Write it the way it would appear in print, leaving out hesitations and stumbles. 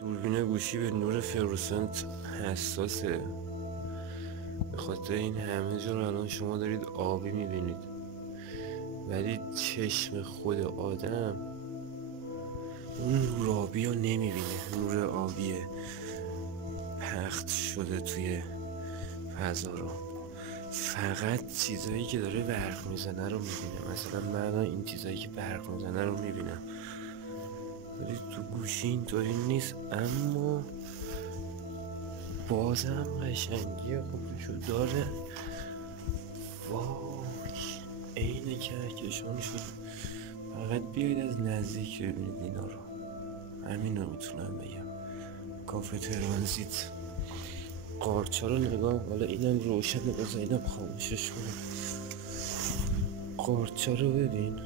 دوربین گوشی به نور فلورسنت حساسه. به خاطر این همه جا رو الان شما دارید آبی میبینید، ولی چشم خود آدم اون نور آبی رو نمیبینه. نور آبی پخت شده توی فضا رو فقط چیزایی که داره برق میزنه رو میبینه. مثلا من این چیزایی که برق میزنه رو میبینم، ولی تو گوشی اینطوری نیست. اما بازم قشنگی خوبشو داره. وای عین کهکشان شد. فقط بیاید از نزدیک ببینید اینا رو. همین رو میتونم بگم. کافه ترانزیت قارچا رو نگاه، حالا اینم روشنه، بذار اینم خاموشش کنم. قارچا رو ببین.